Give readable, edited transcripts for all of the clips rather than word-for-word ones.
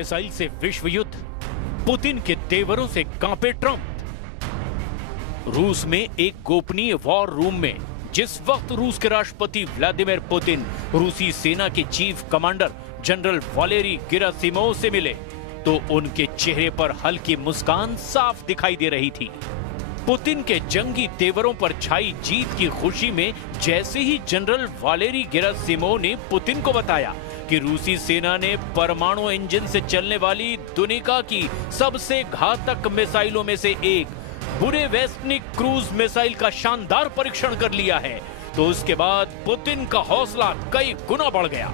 Missile से विश्व युद्ध, पुतिन के तेवरों से कांपे ट्रंप। रूस में एक गोपनीय वॉर रूम में जिस वक्त रूस के राष्ट्रपति व्लादिमीर पुतिन रूसी सेना के chief commander general Valery Gerasimov से मिले तो उनके चेहरे पर हल्की मुस्कान साफ दिखाई दे रही थी। पुतिन के जंगी तेवरों पर छाई जीत की खुशी में जैसे ही जनरल वालेरी गेरासिमोव ने पुतिन को बताया कि रूसी सेना ने परमाणु इंजन से चलने वाली दुनिया की सबसे घातक मिसाइलों में से एक बुरेवेस्टनिक क्रूज मिसाइल का शानदार परीक्षण कर लिया है, तो उसके बाद पुतिन का हौसला कई गुना बढ़ गया।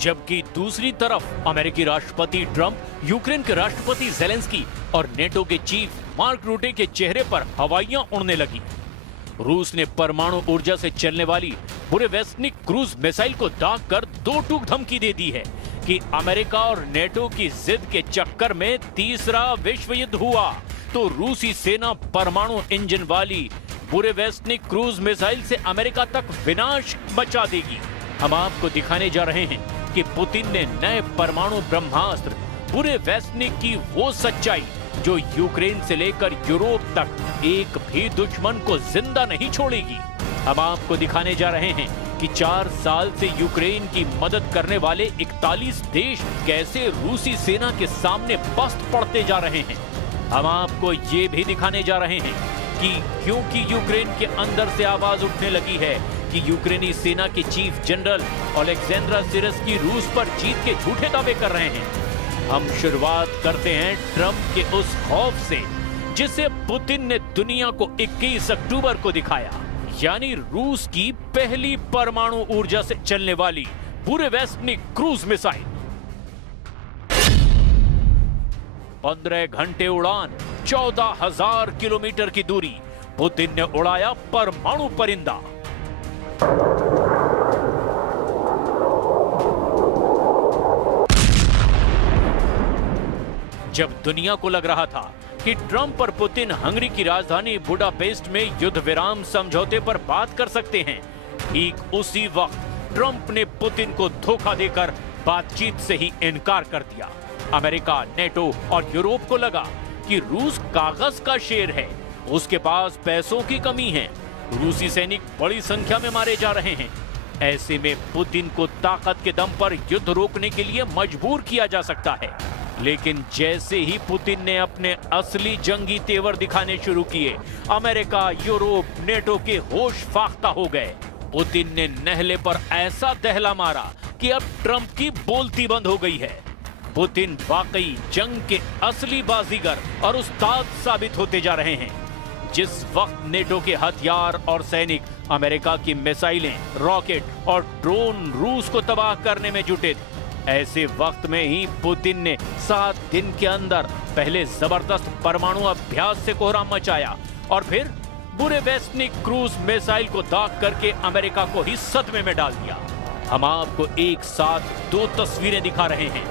जबकि दूसरी तरफ अमेरिकी राष्ट्रपति ट्रंप, यूक्रेन के राष्ट्रपति ज़ेलेंस्की और नेटो के चीफ मार्क रूटे के चेहरे पर हवाइयां उड़ने लगी। रूस ने परमाणु ऊर्जा से चलने वाली बुरेवेस्टनिक क्रूज मिसाइल को दाग कर दो टूक धमकी दे दी है कि अमेरिका और नेटो की जिद के चक्कर में तीसरा विश्व युद्ध हुआ तो रूसी सेना परमाणु इंजन वाली बुरेवेस्टनिक क्रूज मिसाइल से अमेरिका तक विनाश मचा देगी। हम आपको दिखाने जा रहे हैं कि पुतिन ने नए परमाणु ब्रह्मास्त्र बुरेवेस्टनिक की वो सच्चाई जो यूक्रेन से लेकर यूरोप तक एक भी दुश्मन को जिंदा नहीं छोड़ेगी। हम आपको दिखाने जा रहे हैं कि 4 साल से यूक्रेन की मदद करने वाले 41 देश कैसे रूसी सेना के सामने पस्त पड़ते जा रहे हैं। हम आपको ये भी दिखाने जा रहे हैं कि क्योंकि यूक्रेन के अंदर से आवाज उठने लगी है कि यूक्रेनी सेना के चीफ जनरल ओलेक्जेंड्रा सिरस्की रूस पर जीत के झूठे दावे कर रहे हैं। हम शुरुआत करते हैं ट्रंप के उस खौफ से जिसे पुतिन ने दुनिया को 21 अक्टूबर को दिखाया, यानी रूस की पहली परमाणु ऊर्जा से चलने वाली बुरेवेस्टनिक क्रूज मिसाइल। 15 घंटे उड़ान, 14,000 किलोमीटर की दूरी, पुतिन ने उड़ाया परमाणु परिंदा। जब दुनिया को लग रहा था कि ट्रंप और पुतिन हंगरी की राजधानी बुडापेस्ट में युद्ध विराम समझौते पर बात कर सकते हैं, ठीक उसी वक्त ट्रंप ने पुतिन को धोखा देकर बातचीत से ही इनकार कर दिया। अमेरिका, नेटो और यूरोप को लगा कि रूस कागज का शेर है, उसके पास पैसों की कमी है, रूसी सैनिक बड़ी संख्या में मारे जा रहे हैं। ऐसे में पुतिन को ताकत के दम पर युद्ध रोकने के लिए मजबूर किया जा सकता है। लेकिन जैसे ही पुतिन ने अपने असली जंगी तेवर दिखाने शुरू किए, अमेरिका, यूरोप, नेटो के होश फाख्ता हो गए। पुतिन ने नहले पर ऐसा दहला मारा कि अब ट्रंप की बोलती बंद हो गई है। पुतिन वाकई जंग के असली बाजीगर और उस्ताद साबित होते जा रहे हैं। जिस वक्त नेटो के हथियार और सैनिक अमेरिका की मिसाइलें, रॉकेट और ड्रोन रूस को तबाह करने में जुटे, ऐसे वक्त में ही पुतिन ने 7 दिन के अंदर पहले जबरदस्त परमाणु अभ्यास से कोहराम मचाया और फिर बुरेवेस्टनिक क्रूज मिसाइल को दाग करके अमेरिका को ही सदमे में डाल दिया। हम आपको एक साथ 2 तस्वीरें दिखा रहे हैं,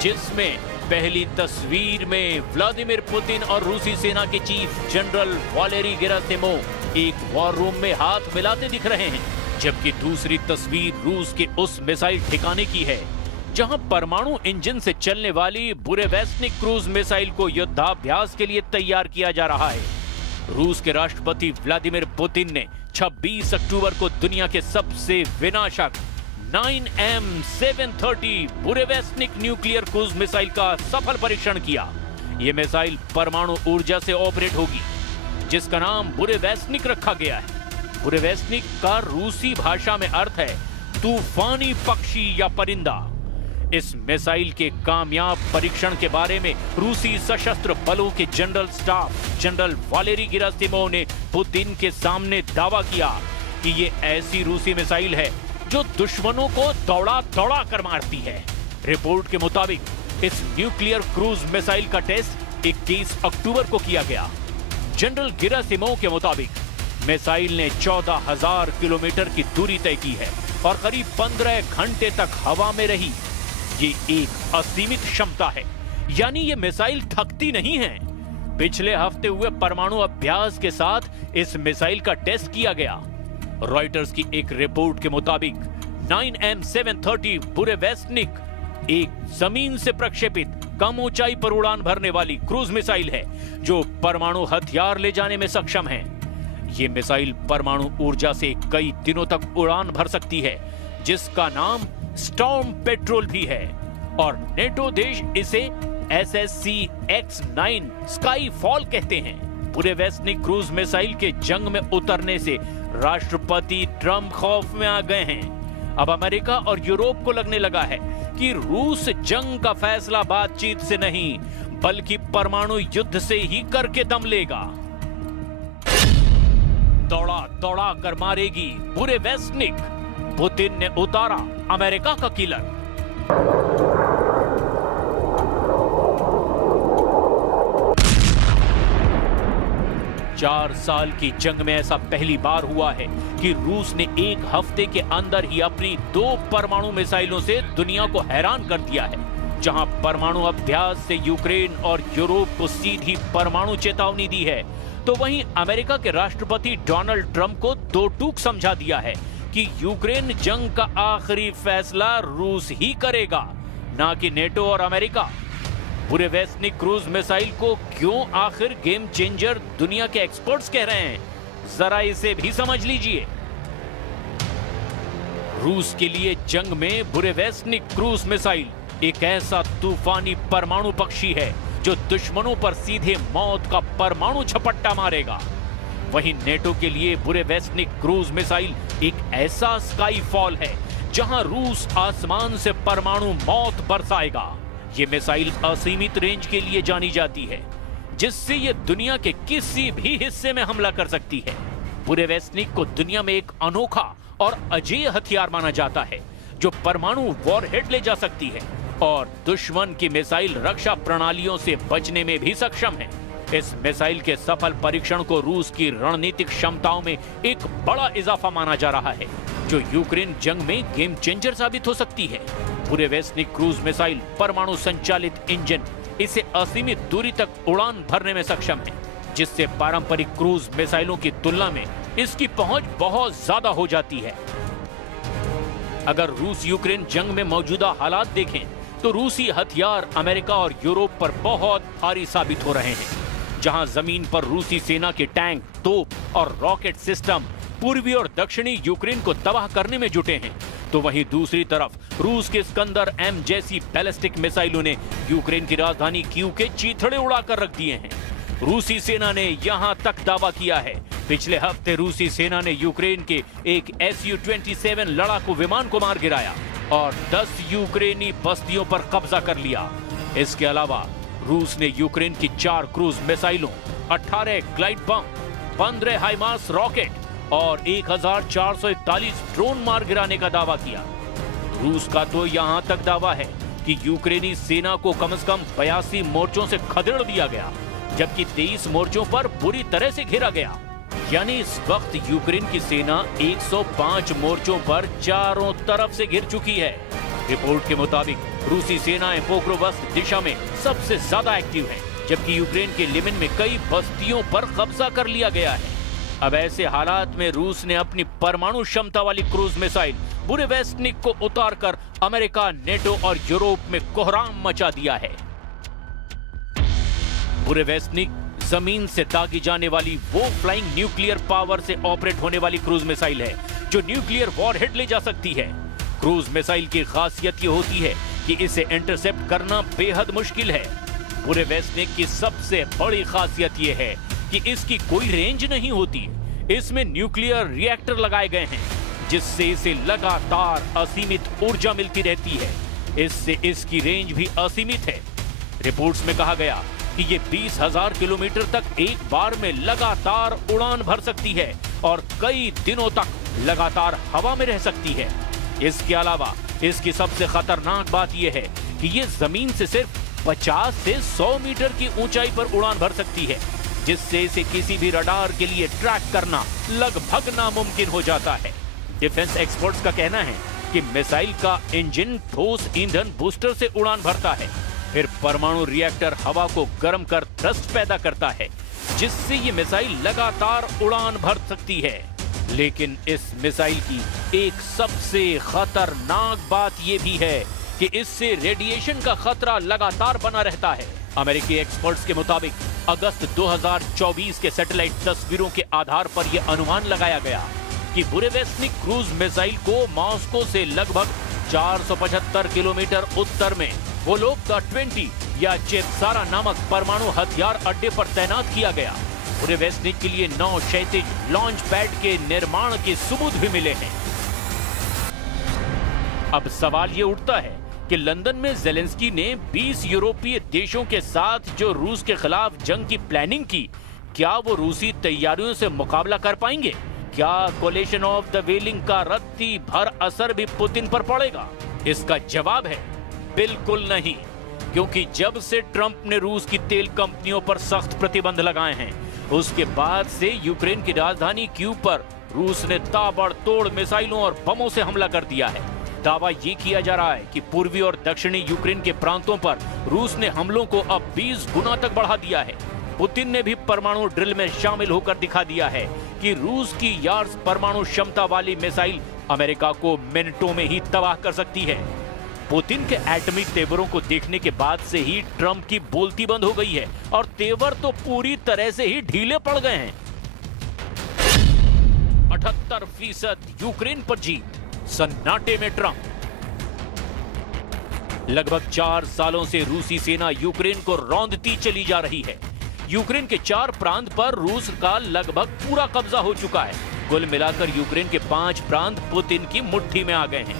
जिसमें पहली तस्वीर में व्लादिमीर पुतिन और रूसी सेना के चीफ जनरल वालेरी गेरासिमोव एक वॉर रूम में हाथ मिलाते दिख रहे हैं, जबकि दूसरी तस्वीर रूस के उस मिसाइल ठिकाने की है जहां परमाणु इंजन से चलने वाली बुरेवेस्टनिक क्रूज मिसाइल को युद्धाभ्यास के लिए तैयार किया जा रहा है। रूस के राष्ट्रपति व्लादिमीर पुतिन ने 26 अक्टूबर को दुनिया के सबसे विनाशक 9M730 Burevestnik nuclear cruise missile का सफल परीक्षण किया। यह मिसाइल परमाणु ऊर्जा से ऑपरेट होगी, जिसका नाम बुरेवेस्टनिक रखा गया है। बुरेवेस्टनिक का रूसी भाषा में अर्थ है तूफानी पक्षी या परिंदा। इस मिसाइल के कामयाब परीक्षण के बारे में रूसी सशस्त्र बलों के general staff general Valery Gerasimov ने पुतिन के सामने दावा किया कि ये ऐसी रूसी मिसाइल है जो दुश्मनों को दौड़ा दौड़ा कर मारती है। रिपोर्ट के मुताबिक इस न्यूक्लियर क्रूज मिसाइल का टेस्ट 21 अक्टूबर को किया गया। जनरल गेरासिमोव के मुताबिक मिसाइल ने 14,000 किलोमीटर की दूरी तय की है और करीब 15 घंटे तक हवा में रही। ये एक असीमित क्षमता है, यानी ये मिसाइल थकती नहीं है। पिछले हफ्ते हुए परमाणु अभ्यास के साथ इस मिसाइल का टेस्ट किया गया। रॉयटर्स की एक रिपोर्ट के मुताबिक 9M730 बुरेवेस्टनिक एक जमीन से प्रक्षेपित कम ऊंचाई पर उड़ान भरने वाली क्रूज मिसाइल है जो परमाणु हथियार ले जाने में सक्षम है। ये मिसाइल परमाणु ऊर्जा से कई दिनों तक उड़ान भर सकती है, जिसका नाम स्टॉर्म पेट्रोल भी है और नेटो देश इसे SSC-X9 स्काई फॉल कहते हैं। बुरेवेस्निक क्रूज मिसाइल के जंग में उतरने से राष्ट्रपति ट्रंप खौफ में आ गए हैं। अब अमेरिका और यूरोप को लगने लगा है कि रूस जंग का फैसला बातचीत से नहीं बल्कि परमाणु युद्ध से ही करके दम लेगा। दौड़ा दौड़ा कर मारेगी बुरेवेस्निक, पुतिन ने उतारा अमेरिका का किलर। 4 साल की जंग में ऐसा पहली बार हुआ है कि रूस ने एक हफ्ते के अंदर ही अपनी 2 परमाणु मिसाइलों से दुनिया को हैरान कर दिया है। जहां परमाणु अभ्यास से यूक्रेन और यूरोप को सीधी परमाणु चेतावनी दी है, तो वहीं अमेरिका के राष्ट्रपति डोनाल्ड ट्रंप को 2 टूक समझा दिया है कि यूक्रेन जंग का आखिरी फैसला रूस ही करेगा, ना कि नेटो और अमेरिका। बुरेवेस्निक क्रूज मिसाइल को क्यों आखिर गेम चेंजर दुनिया के एक्सपर्ट्स कह रहे हैं, जरा इसे भी समझ लीजिए। रूस के लिए जंग में बुरेवेस्निक क्रूज मिसाइल एक ऐसा तूफानी परमाणु पक्षी है जो दुश्मनों पर सीधे मौत का परमाणु झपट्टा मारेगा। वहीं नेटो के लिए बुरेवेस्निक क्रूज मिसाइल एक ऐसा स्काई फॉल है जहां रूस आसमान से परमाणु मौत बरसाएगा। ये मिसाइल असीमित रेंज के लिए जानी जाती है, जिससे ये दुनिया के किसी भी हिस्से में हमला कर सकती है। बुरेवेस्निक को दुनिया में एक अनोखा और अजेय हथियार माना जाता है जो परमाणु वॉरहेड ले जा सकती है और दुश्मन की मिसाइल रक्षा प्रणालियों से बचने में भी सक्षम है। इस मिसाइल के सफल परीक्षण को रूस की रणनीतिक क्षमताओं में एक बड़ा इजाफा माना जा रहा है, जो यूक्रेन जंग में गेम चेंजर साबित हो सकती है। बुरेवेस्निक क्रूज मिसाइल परमाणु संचालित इंजन इसे असीमित दूरी तक उड़ान भरने में सक्षम है, जिससे पारंपरिक क्रूज मिसाइलों की तुलना में इसकी पहुंच बहुत ज्यादा हो जाती है। अगर रूस यूक्रेन जंग में मौजूदा हालात देखें तो रूसी हथियार अमेरिका और यूरोप पर बहुत भारी साबित हो रहे हैं। जहां जमीन पर रूसी सेना के टैंक, तोप और रॉकेट सिस्टम पूर्वी और दक्षिणी यूक्रेन को तबाह करने में जुटे हैं, तो वहीं दूसरी तरफ रूस के स्कंदर M जैसी बैलिस्टिक मिसाइलों ने यूक्रेन की राजधानी कीव के चीथड़े उड़ाकर रख दिए हैं। रूसी सेना ने यहां तक दावा किया है, पिछले हफ्ते रूसी सेना ने यूक्रेन के एक Su-27 लड़ाकू विमान को मार गिराया और 10 यूक्रेनी बस्तियों पर कब्जा कर लिया। इसके अलावा रूस ने यूक्रेन की 4 क्रूज मिसाइलों, 18 ग्लाइड बम, 15 हाइमार्स रॉकेट और 1441 ड्रोन मार गिराने का दावा किया। रूस का तो यहां तक दावा है कि यूक्रेनी सेना को कम से कम 82 मोर्चों से खदेड़ दिया गया, जबकि 23 मोर्चों पर बुरी तरह से घेरा गया। यानी इस वक्त यूक्रेन की सेना 105 मोर्चों पर चारों तरफ से घिर चुकी है। रिपोर्ट के मुताबिक रूसी सेनाएं पोक्रोवस्क दिशा में सबसे ज्यादा एक्टिव हैं, जबकि यूक्रेन के लिमन में कई बस्तियों पर कब्जा कर लिया गया है। अब ऐसे हालात में रूस ने अपनी परमाणु क्षमता वाली क्रूज मिसाइल बुरेवेस्निक को उतारकर अमेरिका, नेटो और यूरोप में कोहराम मचा दिया है। बुरेवेस्निक जमीन से दागी जाने वाली वो फ्लाइंग न्यूक्लियर पावर से ऑपरेट होने वाली क्रूज मिसाइल है जो न्यूक्लियर वॉरहेड ले जा सकती है। क्रूज मिसाइल की खासियत ये होती है कि इसे इंटरसेप्ट करना बेहद मुश्किल है। बुरेवेस्निक की सबसे बड़ी खासियत ये है कि इसकी कोई रेंज नहीं होती। इसमें न्यूक्लियर रिएक्टर लगाए गए हैं, जिससे इसे लगातार असीमित ऊर्जा मिलती रहती है। इससे इसकी रेंज भी असीमित है। रिपोर्ट्स में कहा गया कि ये 20,000 किलोमीटर तक एक बार में लगातार उड़ान भर सकती है और कई दिनों तक लगातार हवा में रह सकती है। इसके अलावा इसकी सबसे खतरनाक बात यह है कि ये जमीन से सिर्फ 50 से 100 मीटर की ऊंचाई पर उड़ान भर सकती है, जिससे इसे किसी भी रडार के लिए ट्रैक करना लगभग नामुमकिन हो जाता है। डिफेंस एक्सपर्ट्स का कहना है कि मिसाइल का इंजन ठोस ईंधन बूस्टर से उड़ान भरता है, फिर परमाणु रिएक्टर हवा को गर्म कर थ्रस्ट पैदा करता है, जिससे ये मिसाइल लगातार उड़ान भर सकती है। लेकिन इस मिसाइल की एक सबसे खतरनाक बात यह भी है कि इससे रेडिएशन का खतरा लगातार बना रहता है। अमेरिकी एक्सपर्ट्स के मुताबिक अगस्त 2024 के सैटेलाइट तस्वीरों के आधार पर यह अनुमान लगाया गया कि बुरेवेस्निक क्रूज मिसाइल को मॉस्को से लगभग 475 किलोमीटर उत्तर में वोलोग्दा-20 या चेपसारा नामक परमाणु हथियार अड्डे पर तैनात किया गया। बुरेवेस्निक के लिए 9 क्षैतिज लॉन्च पैड के निर्माण के सबूत भी मिले हैं। अब सवाल ये उठता है कि लंदन में ज़ेलेंस्की ने 20 यूरोपीय देशों के साथ जो रूस के खिलाफ जंग की प्लानिंग की, क्या वो रूसी तैयारियों से मुकाबला कर पाएंगे? क्या कोलिशन ऑफ द विलिंग का रत्ती भर असर भी पुतिन पर पड़ेगा? इसका जवाब है बिल्कुल नहीं, क्योंकि जब से ट्रंप ने रूस की तेल कंपनियों पर सख्त प्रतिबंध लगाए हैं, उसके बाद से यूक्रेन की राजधानी कीव पर रूस ने ताबड़तोड़ मिसाइलों और बमों से हमला कर दिया है। दावा ये किया जा रहा है कि पूर्वी और दक्षिणी यूक्रेन के प्रांतों पर रूस ने हमलों को अब 20 गुना तक बढ़ा दिया है। पुतिन ने भी परमाणु ड्रिल में शामिल होकर दिखा दिया है कि रूस की यार्स परमाणु क्षमता वाली मिसाइल अमेरिका को मिनटों में ही तबाह कर सकती है। पुतिन के एटमी तेवरों को देखने के बाद से ही ट्रंप की बोलती बंद हो गई है और तेवर तो पूरी तरह से ही ढीले पड़ गए हैं। 78% यूक्रेन पर जीत, सन्नाटे में ट्रंप। लगभग 4 सालों से रूसी सेना यूक्रेन को रौंदती चली जा रही है। यूक्रेन के 4 प्रांत पर रूस का लगभग पूरा कब्जा हो चुका है। कुल मिलाकर यूक्रेन के 5 प्रांत पुतिन की मुट्ठी में आ गए हैं।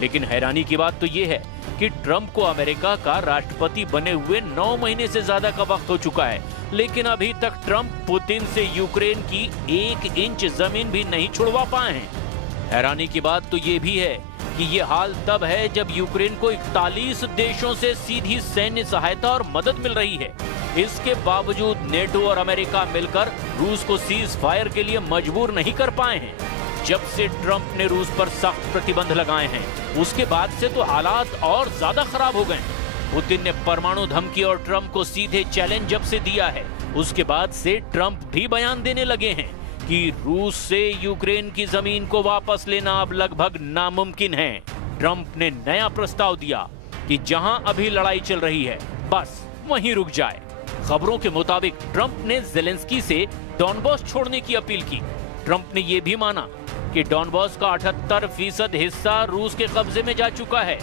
लेकिन हैरानी की बात तो यह है कि ट्रंप को अमेरिका का राष्ट्रपति बने हुए 9 महीने से ज्यादा का वक्त हो चुका है, लेकिन अभी तक ट्रंप पुतिन से यूक्रेन की 1 इंच जमीन भी नहीं छुड़वा पाए हैं। हैरानी की बात तो ये भी है कि ये हाल तब है जब यूक्रेन को 41 देशों से सीधी सैन्य सहायता और मदद मिल रही है। इसके बावजूद नेटो और अमेरिका मिलकर रूस को सीज फायर के लिए मजबूर नहीं कर पाए हैं। जब से ट्रंप ने रूस पर सख्त प्रतिबंध लगाए हैं, उसके बाद से तो हालात और ज्यादा खराब हो गए। पुतिन ने परमाणु धमकी और ट्रंप को सीधे चैलेंज जब से दिया है, उसके बाद से ट्रंप भी बयान देने लगे हैं कि रूस से यूक्रेन की जमीन को वापस लेना अब लगभग नामुमकिन है। ट्रंप ने नया प्रस्ताव दिया कि जहां अभी लड़ाई चल रही है, बस वहीं रुक जाए। खबरों के मुताबिक ट्रंप ने ज़ेलेंस्की से डॉनबॉस छोड़ने की अपील की। ट्रंप ने यह भी माना कि डॉनबॉस का 78% हिस्सा रूस के कब्जे में जा चुका है।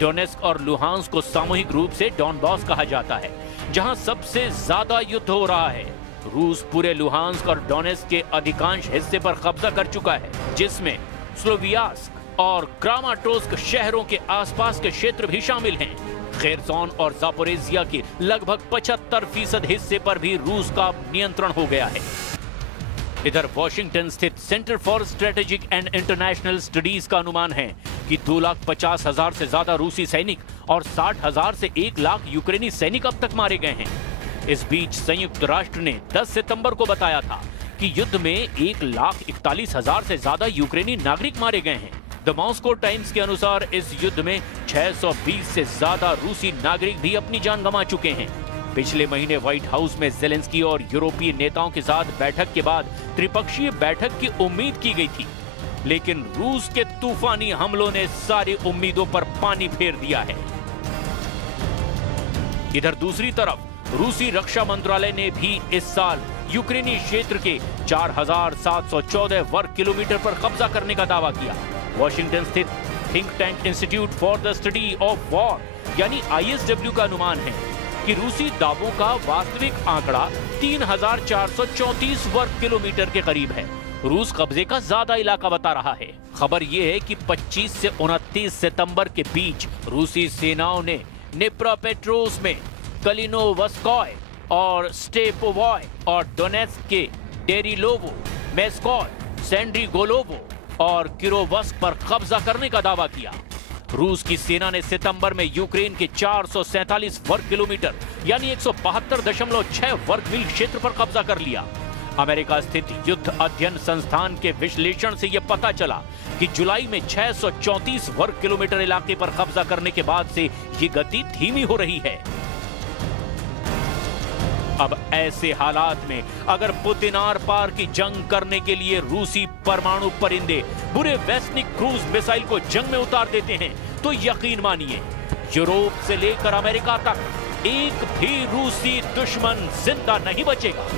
डोनेस्क और लुहांस्क को सामूहिक रूप से डॉनबॉस कहा जाता है, जहां सबसे ज्यादा युद्ध हो रहा है। रूस पूरे लुहांस्क और डोनेस्क के अधिकांश हिस्से पर कब्जा कर चुका है, जिसमें स्लोवियास्क और क्रामाटोर्स्क शहरों के आसपास के क्षेत्र भी शामिल हैं। खेरसोन और जापोरेजिया के लगभग 75% हिस्से पर भी रूस का नियंत्रण हो गया है। इधर वॉशिंगटन स्थित centre for strategic and international studies का अनुमान है कि 2,50,000 से ज्यादा रूसी सैनिक और 60,000 से 1 लाख यूक्रेनी सैनिक अब तक मारे गए हैं। इस बीच संयुक्त राष्ट्र ने 10 सितंबर को बताया था कि युद्ध में 1,41,000 से ज्यादा यूक्रेनी नागरिक मारे गए हैं। द मॉस्को टाइम्स के अनुसार इस युद्ध में 620 से ज्यादा रूसी नागरिक भी अपनी जान गंवा चुके हैं। पिछले महीने व्हाइट हाउस में ज़ेलेंस्की और यूरोपीय नेताओं के साथ बैठक के बाद त्रिपक्षीय बैठक की उम्मीद की गई थी, लेकिन रूस के तूफानी हमलों ने सारी उम्मीदों पर पानी फेर दिया है। इधर दूसरी तरफ रूसी रक्षा मंत्रालय ने भी इस साल यूक्रेनी क्षेत्र के 4,714 वर्ग किलोमीटर पर कब्जा करने का दावा किया। वॉशिंगटन स्थित think tank institute for the study of war यानी ISW का अनुमान है कि रूसी दावों का वास्तविक आंकड़ा 3,434 वर्ग किलोमीटर के करीब है। रूस कब्जे का ज्यादा इलाका बता रहा है। खबर यह है कि 25 से 29 सितंबर के बीच रूसी सेनाओं ने निप्रोपेट्रोव्स्क में कलिनोवस्कोय और स्टेपोवॉय और डोनेत्स्क के डेरिलोवो, मेस्कोय, सेंड्रीगोलोवो और किरोवस्क पर कब्जा करने का दावा किया। रूस की सेना ने सितंबर में यूक्रेन के 447 वर्ग किलोमीटर यानी 172.6 वर्ग मील क्षेत्र पर कब्जा कर लिया। अमेरिका स्थित युद्ध अध्ययन संस्थान के विश्लेषण से यह पता चला कि जुलाई में 634 वर्ग किलोमीटर इलाके पर कब्जा करने के बाद से ये गति धीमी हो रही है। अब ऐसे हालात में अगर पुतिन आर पार की जंग करने के लिए रूसी परमाणु परिंदे बुरेवेस्निक क्रूज मिसाइल को जंग में उतार देते हैं, तो यकीन मानिए यूरोप से लेकर अमेरिका तक एक भी रूसी दुश्मन जिंदा नहीं बचेगा।